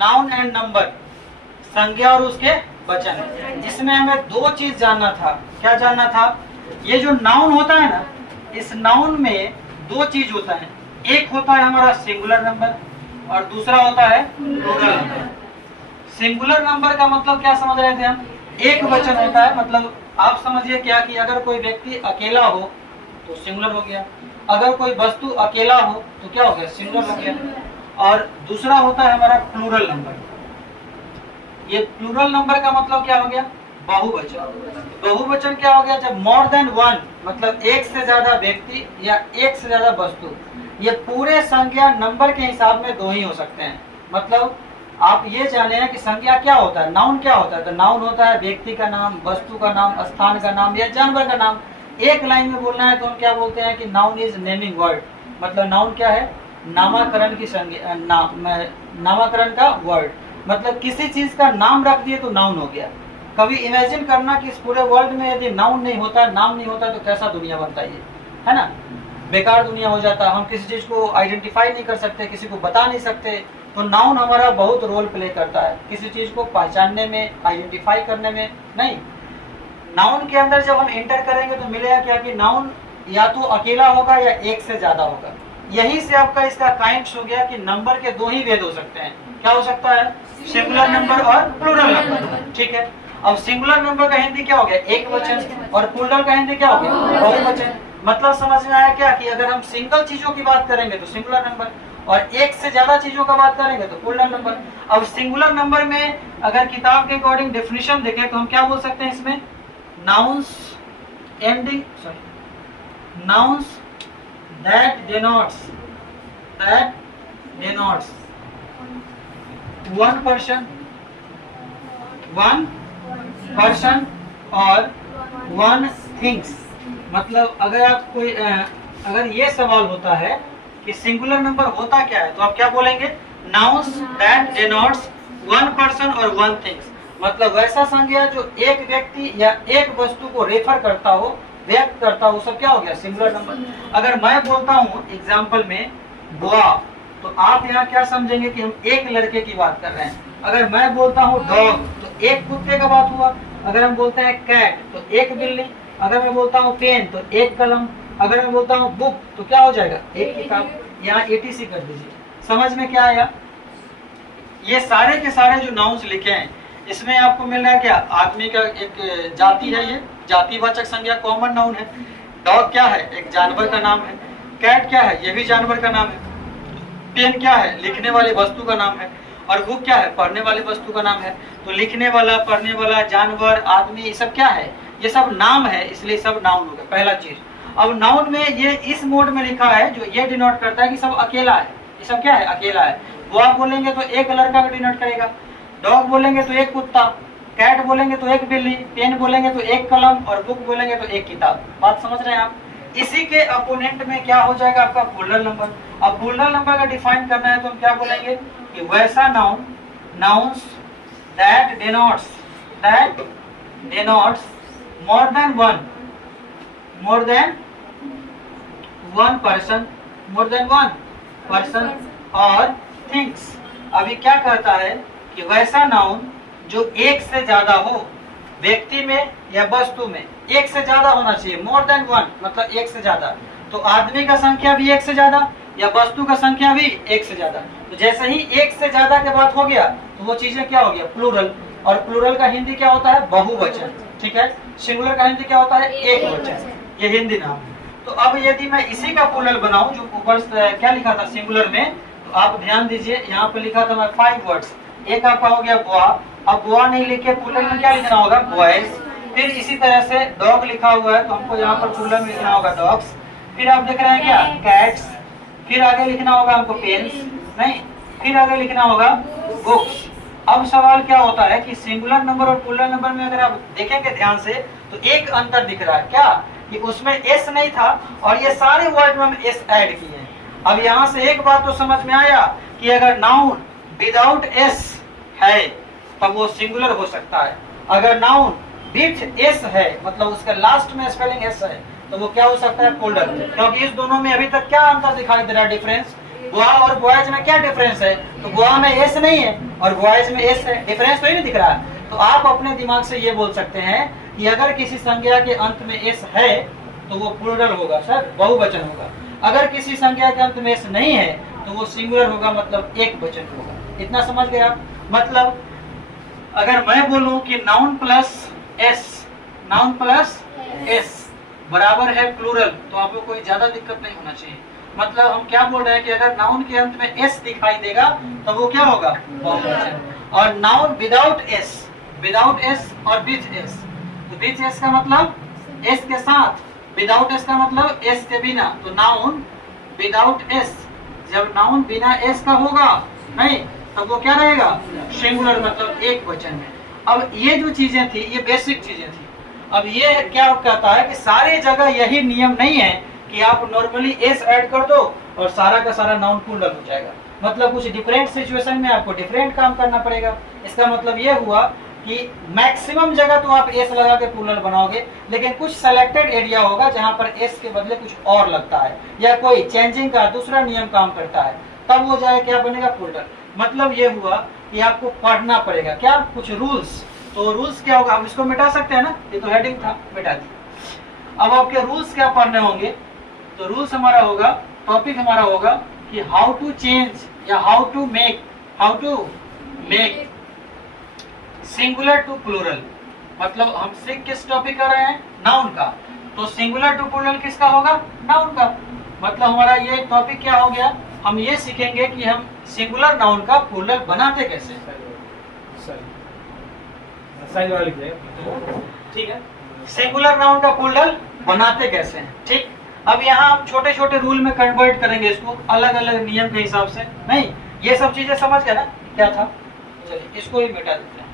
Noun and number, संज्ञा और उसके वचन। इसमें हमें दो चीज जानना था। क्या जानना था? ये जो नाउन होता है ना, इस नाउन में दो चीज होता है। एक होता है हमारा सिंगुलर नंबर और दूसरा होता है प्लूरल नंबर। सिंगुलर नंबर का मतलब क्या समझ रहे थे हम? एक वचन होता है। मतलब आप समझिए क्या कि अगर कोई व्यक्ति अकेला हो तो सिंगुलर हो गया, अगर कोई वस्तु अकेला हो तो क्या हो गया? सिंगुलर हो गया। और दूसरा होता है हमारा प्लूरल नंबर। ये प्लूरल नंबर का मतलब क्या हो गया? बहुवचन। बहुवचन क्या हो गया? जब मोर देन वन, मतलब एक से ज्यादा व्यक्ति या एक से ज्यादा वस्तु, ये पूरे संज्ञा नंबर के हिसाब में दो ही हो सकते हैं। मतलब आप ये जाने हैं कि संज्ञा क्या होता है, नाउन क्या होता है? तो नाउन होता है व्यक्ति का नाम, वस्तु का नाम, स्थान का नाम या जानवर का नाम। एक लाइन में बोलना है तो हम क्या बोलते हैं कि नाउन इज नेमिंग वर्ड। मतलब नाउन क्या है? नामाकरण की संज्ञा, नामाकरण का वर्ड। मतलब किसी चीज का नाम रख दिए तो नाउन हो गया। कभी इमेजिन करना कि इस पूरे वर्ल्ड में यदि नाउन नहीं होता, नाम नहीं होता, तो कैसा दुनिया बनता है ना? बेकार दुनिया हो जाता। हम किसी चीज को आइडेंटिफाई नहीं कर सकते, किसी को बता नहीं सकते। तो नाउन हमारा बहुत रोल प्ले करता है किसी चीज को पहचानने में, आइडेंटिफाई करने में। नहीं, नाउन के अंदर जब हम एंटर करेंगे तो मिलेगा क्या कि नाउन या तो अकेला होगा या एक से ज्यादा होगा। यही से आपका इसका काइंड्स हो गया कि नंबर के दो ही भेद हो सकते हैं। क्या हो सकता है? सिंगुलर नंबर और प्लूरल नंबर। ठीक है। अब सिंगुलर नंबर का हिंदी क्या हो गया? एक वचन। और प्लूरल का हिंदी क्या हो गया? बहुवचन। मतलब समझ में आया क्या कि अगर हम सिंगल चीजों की बात करेंगे तो सिंगुलर नंबर, और एक से ज्यादा चीजों का बात करेंगे तो प्लूरल नंबर। अब सिंगुलर नंबर में अगर किताब के अकॉर्डिंग डेफिनेशन देखें तो हम क्या बोल सकते हैं इसमें? Nouns ending, sorry, nouns that denotes one person और वन थिंग्स। मतलब अगर आप कोई अगर ये सवाल होता है कि सिंगुलर नंबर होता क्या है, तो आप क्या बोलेंगे? Nouns that denotes one person और वन थिंग्स। मतलब वैसा संज्ञा जो एक व्यक्ति या एक वस्तु को रेफर करता हो, व्यक्त करता हो, सब क्या हो गया? Singular number. अगर मैं बोलता हूँ एग्जाम्पल में बुआ, तो आप यहाँ क्या समझेंगे कि हम एक लड़के की बात कर रहे हैं। अगर मैं बोलता हूँ डॉग तो एक कुत्ते का बात हुआ। अगर हम बोलते हैं कैट तो एक बिल्ली। अगर मैं बोलता हूँ पेन तो एक कलम। अगर मैं बोलता हूँ बुक तो क्या हो जाएगा? एक किताब। यहाँ एटीसी कर दीजिए। समझ में क्या आया? ये सारे के सारे जो नाउन्स लिखे हैं इसमें आपको मिल रहा है क्या? आदमी का एक जाति है, ये जातिवाचक संज्ञा कॉमन नाउन है। डॉग क्या है? एक जानवर का नाम है। कैट क्या है? ये भी जानवर का नाम है। पेन क्या है? लिखने वाली वस्तु का नाम है। और बुक क्या है? पढ़ने वाली वस्तु का नाम है। तो लिखने वाला, पढ़ने वाला, जानवर, आदमी, ये सब क्या है? ये सब नाम है, इसलिए सब नाउन हो गया। पहला चीज। अब नाउन में ये इस मोड में लिखा है जो ये डिनोट करता है कि सब अकेला है। ये सब क्या है? अकेला है। वो आप बोलेंगे तो एक लड़का का डिनोट करेगा, डॉग बोलेंगे तो एक कुत्ता, कैट बोलेंगे तो एक बिल्ली, पेन बोलेंगे तो एक कलम, और बुक बोलेंगे तो एक किताब। बात समझ रहे हैं आप? इसी के अपोनेंट में क्या हो जाएगा आपका? Plural number. अब प्लूरल नंबर का डिफाइन करना है तो हम क्या बोलेंगे कि वैसा noun, nouns that denotes more than one person और थिंग्स। अभी क्या कहता है कि वैसा नाउन जो एक से ज्यादा हो, व्यक्ति में या वस्तु में एक से ज्यादा होना चाहिए। मोर देन वन मतलब एक से ज्यादा। तो आदमी का संख्या भी एक से ज्यादा या वस्तु का संख्या भी एक से ज्यादा। तो जैसे ही एक से ज्यादा के बात हो गया तो वो चीजें क्या हो गया? प्लूरल। और प्लूरल का हिंदी क्या होता है? बहुवचन। ठीक है। सिंगुलर का हिंदी क्या होता है? एक वचन। ये हिंदी नाम है। तो अब यदि मैं इसी का प्लूरल बनाऊं जो ऊपर क्या लिखा था सिंगुलर में, तो आप ध्यान दीजिए, यहाँ पे लिखा था मैं 5 वर्ड्स। एक आपका हो गया बुआ। अब बुआ नहीं लिखे, प्लूरल में क्या लिखना होगा? बॉयज। फिर इसी तरह से डॉग लिखा हुआ है तो हमको यहाँ पर प्लूरल में लिखना होगा डॉग्स। फिर आप देख रहे हैं क्या? कैट्स। फिर आगे लिखना होगा हमको पेन्स, नहीं, फिर आगे लिखना होगा बुक्स। अब सवाल क्या होता है कि सिंगुलर नंबर और प्लूरल नंबर में अगर आप देखेंगे ध्यान से तो एक अंतर दिख रहा है। क्या? कि उसमें एस नहीं था और ये सारे वर्ड में हम एस ऐड किए हैं। अब यहाँ से एक बात तो समझ में आया कि अगर नाउन विदाउट एस है तब वो सिंगुलर हो सकता है। अगर नाउन विथ एस है मतलब उसका लास्ट में स्पेलिंग एस है तो वो क्या हो सकता है? प्लूरल। क्योंकि इस दोनों में अभी तक क्या अंतर दिखाई दे रहा है? डिफरेंस गोवा और बॉयज में क्या डिफरेंस है? तो गोवा में एस नहीं है और बॉयज में एस है, डिफरेंस तो ही नहीं दिख रहा। तो आप अपने दिमाग से ये बोल सकते हैं कि अगर किसी संज्ञा के अंत में एस है तो वो प्लूरल होगा सर, बहुवचन होगा। अगर किसी संज्ञा के अंत में एस नहीं है तो वो सिंगुलर होगा, मतलब एक वचन होगा। इतना समझ गए आप? मतलब अगर मैं बोलूं कि नाउन प्लस एस बराबर है प्लूरल, तो आपको कोई ज्यादा दिक्कत नहीं होना चाहिए। मतलब हम क्या बोल रहे हैं कि अगर नाउन के अंत में एस दिखाई देगा तो वो क्या होगा? बहुवचन। और नाउन विदाउट एस और विथ एस, तो विथ एस का मतलब एस के साथ, विदाउट एस का मतलब एस के बिना। तो नाउन विदाउट एस, जब नाउन बिना एस का होगा नहीं तब वो क्या रहेगा? सिंगुलर, मतलब एक वचन में। अब ये जो चीजें थी ये बेसिक चीजें थी। अब ये क्या कहता है कि सारी जगह यही नियम नहीं है कि आप नॉर्मली एस ऐड कर दो और सारा का सारा नाउन प्लूरल हो जाएगा। मतलब कुछ डिफरेंट सिचुएशन में आपको डिफरेंट काम करना पड़ेगा। इसका मतलब ये हुआ कि मैक्सिमम जगह तो आप एस लगा के प्लूरल बनाओगे, लेकिन कुछ सेलेक्टेड एरिया होगा जहां पर एस के बदले कुछ और लगता है या कोई चेंजिंग का दूसरा नियम काम करता है, तब वो जाए क्या बनेगा? प्लूरल। मतलब ये हुआ कि आपको पढ़ना पड़ेगा क्या? कुछ रूल्स। तो रूल्स क्या होगा? आप इसको मिटा सकते हैं ना, ये तो हेडिंग था, मिटा दिया। अब आपके रूल्स क्या पढ़ने होंगे? तो रूल्स हमारा होगा, टॉपिक हमारा होगा कि हाउ टू चेंज या how to make singular to plural. मतलब हम सीख किस टॉपिक कर रहे हैं? नाउन का। तो सिंगुलर टू प्लूरल किसका होगा? नाउन का। मतलब हमारा ये टॉपिक क्या हो गया? हम ये सीखेंगे कि हम सिंगुलर नाउन का प्लूरल बनाते कैसे। ठीक है, सिंगुलर नाउन का प्लूरल बनाते कैसे हैं। ठीक, अब यहाँ हम छोटे छोटे रूल में कन्वर्ट करेंगे इसको, अलग अलग नियम के हिसाब से। नहीं, ये सब चीजें समझ गए ना क्या था? चलिए इसको ही मिटा देते हैं।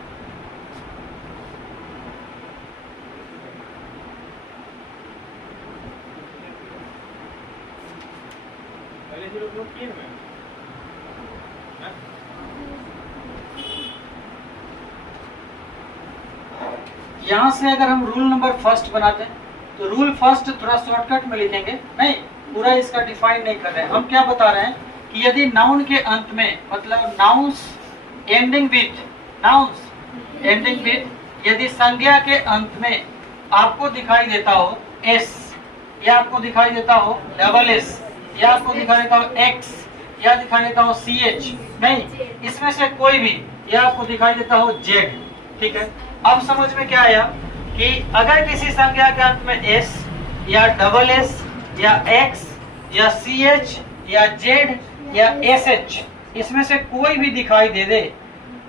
यहाँ से अगर हम रूल नंबर फर्स्ट बनाते हैं तो रूल फर्स्ट थोड़ा शॉर्टकट में लिखेंगे, नहीं पूरा इसका डिफाइन नहीं कर रहे हैं। हम क्या बता रहे हैं कि यदि नाउन के अंत में, मतलब नाउन्स एंडिंग विथ यदि संज्ञा के अंत में आपको दिखाई देता हो एस, या आपको दिखाई देता हो डबल एस, या आपको दिखाई देता हो एक्स, या दिखाई देता हो सी एच, नहीं इसमें से कोई भी, या आपको दिखाई देता हो जेड। ठीक है, अब समझ में क्या आया कि अगर किसी संज्ञा के अंत में एस या डबल एस या एक्स या सी एच या जेड या एस एच, इसमें से कोई भी दिखाई दे दे,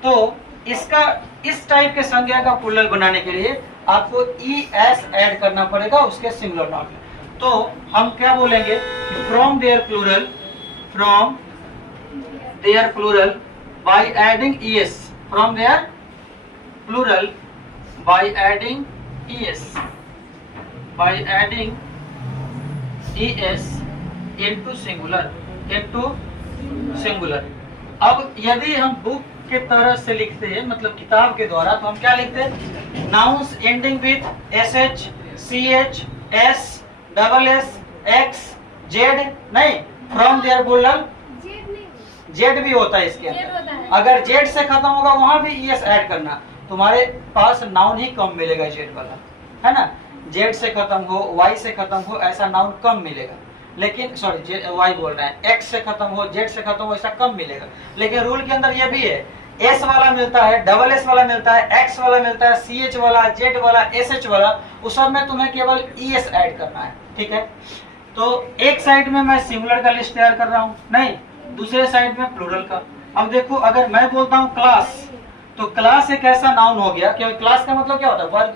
तो इसका इस टाइप के संज्ञा का प्लूरल बनाने के लिए आपको ई एस ऐड करना पड़ेगा उसके सिंगुलर नाउन में। तो हम क्या बोलेंगे? From their plural by adding E S, from their plural by adding es into singular। अब यदि हम बुक के तरह से लिखते हैं, मतलब किताब के द्वारा, तो हम क्या लिखते हैं? Nouns ending with S H, C H, S, double S, X, Z, नहीं फ्रॉम देयर प्लूरल जेड भी होता है इसके अंदर। अगर जेड से खत्म होगा वहां भी ई एस ऐड करना, तुम्हारे पास नाउन ही कम मिलेगा जेड वाला, है ना। जेड से खत्म हो, वाई से खत्म हो, ऐसा नाउन कम मिलेगा। लेकिन सॉरी वाई बोल रहे हैं, एक्स से खत्म हो, जेड से खत्म हो, ऐसा कम मिलेगा। लेकिन रूल के अंदर ये भी है, एस वाला मिलता है, डबल एस वाला मिलता है, एक्स वाला मिलता है, सी एच वाला, जेड वाला, एस एच वाला, उस सब में तुम्हें केवल ई एस ऐड करना है। ठीक है, तो एक साइड में मैं सिंगुलर का लिस्ट तैयार कर रहा हूँ, नहीं दूसरे साइड में प्लूरल का। अब देखो, अगर मैं बोलता हूँ क्लास, तो क्लास एक ऐसा नाउन हो गया, क्योंकि क्लास का मतलब क्या होता है? वर्ग।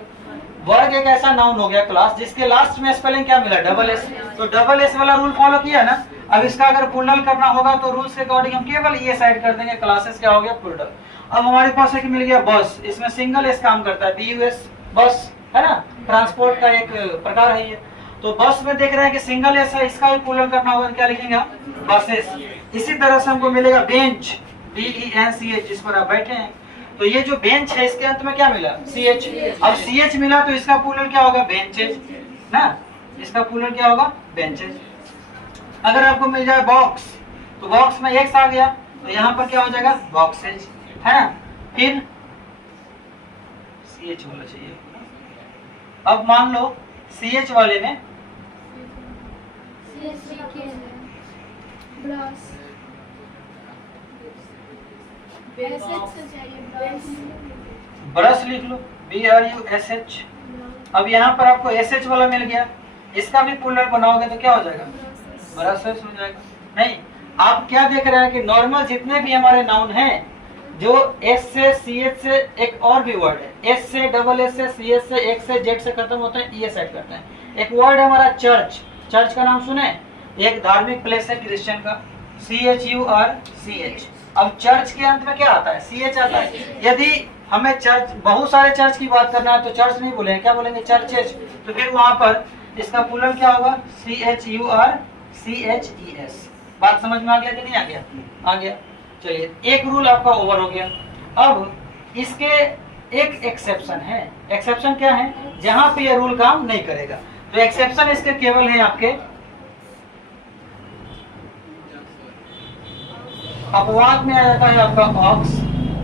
वर्ग एक ऐसा नाउन हो गया क्लास, जिसके लास्ट में स्पेलिंग क्या मिला? Double S. तो डबल एस वाला रूल फॉलो किया ना। अब इसका अगर प्लूरल करना होगा तो रूल्स के अकॉर्डिंग हम केवल ये साइड कर देंगे, क्लासेस क्या हो गया? प्लूरल। अब हमारे पास एक मिल गया बस, इसमें सिंगल एस काम करता है, BUS बस, है ना, ट्रांसपोर्ट का एक प्रकार है ये। तो बस में देख रहे हैं कि सिंगल एस है, इसका भी प्लूरल करना होगा, क्या लिखेंगे? बसेस। इसी तरह से हमको मिलेगा बेंच, BENCH, जिस पर आप बैठे हैं। तो ये जो बेंच है इसके अंत में क्या मिला? CH। अब CH मिला तो इसका प्लूरल क्या होगा? बेंचेज ना, इसका प्लूरल क्या होगा? बेंचेज। अगर आपको मिल जाए बॉक्स, तो बॉक्स में एक्स आ गया, तो यहाँ पर क्या हो जाएगा, बॉक्सेज, है ना। फिर CH होना चाहिए। अब मान लो CH वाले में ब्रश लिख लो, BRUSH। अब यहाँ पर आपको SH वाला मिल गया, इसका भी प्लूरल बनाओगे तो क्या हो जाएगा, ब्रशेस हो जाएगा। नहीं, आप क्या देख रहे हैं कि नॉर्मल जितने भी हमारे नाउन हैं, जो S से CH से एक और भी वर्ड है, S से डबल S से CH से X से Z से खत्म होता है, ES ऐड करते हैं। एक वर्ड है हमारा चर्च, चर्च का नाम सुने, एक धार्मिक प्लेस है क्रिश्चियन का, CHURCH। अब चर्च के अंत में क्या आता है, CH आता है। यदि हमें चर्च, बहुत सारे चर्च की बात करना है तो चर्च नहीं बोलेंगे, क्या बोलेंगे, चर्चेज। तो फिर वहां पर इसका प्लूरल क्या होगा, CHURCHES। बात समझ में आ गया कि नहीं आ गया, आ गया। चलिए, एक रूल आपका ओवर हो गया। अब इसके एक एक्सेप्शन है। एक्सेप्शन क्या है, जहां पे ये रूल काम नहीं करेगा। तो एक्सेप्शन इसके केवल है आपके अपवाद में आ जाता है आपका ऑक्स,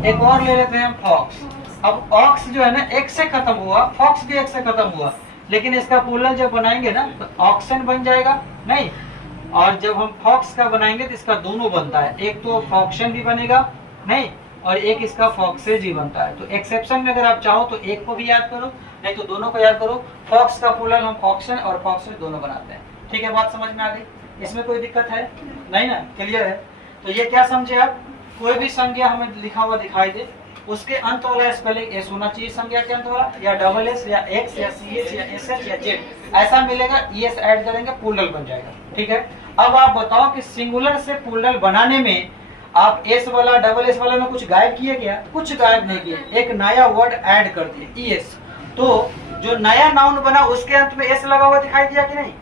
एक और ले लेते हैं हम फॉक्स। अब ऑक्स जो है ना एक से खत्म हुआ, फॉक्स भी एक से खत्म हुआ, लेकिन इसका प्लूरल जब बनाएंगे ना तो ऑक्सन बन जाएगा, नहीं। और जब हम फॉक्स का बनाएंगे तो इसका दोनों बनता है, एक तो फॉक्शन भी बनेगा, नहीं, और एक इसका फॉक्सेज ही बनता है। तो एक्सेप्शन में अगर आप चाहो तो एक को भी याद करो, नहीं तो दोनों को याद करो। फॉक्स का प्लूरल हम फॉक्शन और फॉक्सेज दोनों बनाते हैं। ठीक है, बात समझ में आ गई, इसमें कोई दिक्कत है नहीं ना, क्लियर है। तो ये क्या समझे आप, कोई भी संज्ञा हमें लिखा हुआ दिखाई दे, उसके अंत वाला स्पेलिंग एस होना चाहिए संज्ञा के अंत वाला, या डबल एस या एक्स या CH या SH या Z, ऐसा मिलेगा, ES ऐड करेंगे, प्लूरल बन जाएगा। ठीक है, अब आप बताओ कि सिंगुलर से प्लूरल बनाने में आप एस वाला डबल एस वाला में कुछ गायब किए क्या, कुछ गायब नहीं किए, एक नया वर्ड ऐड कर दिए, ES। तो जो नया नाउन बना उसके अंत में एस लगा हुआ दिखाई दिया कि नहीं,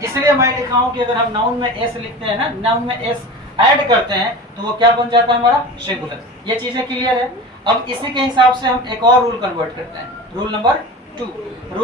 इसलिए मैं लिखा हूं कि अगर हम नाउन में एस लिखते हैं ना, नाउन में एस ऐड करते हैं तो वो क्या बन जाता है, हमारा सिंगुलर। ये चीजें क्लियर है। अब इसी के हिसाब से हम एक और रूल कन्वर्ट करते हैं, रूल नंबर 2। रूल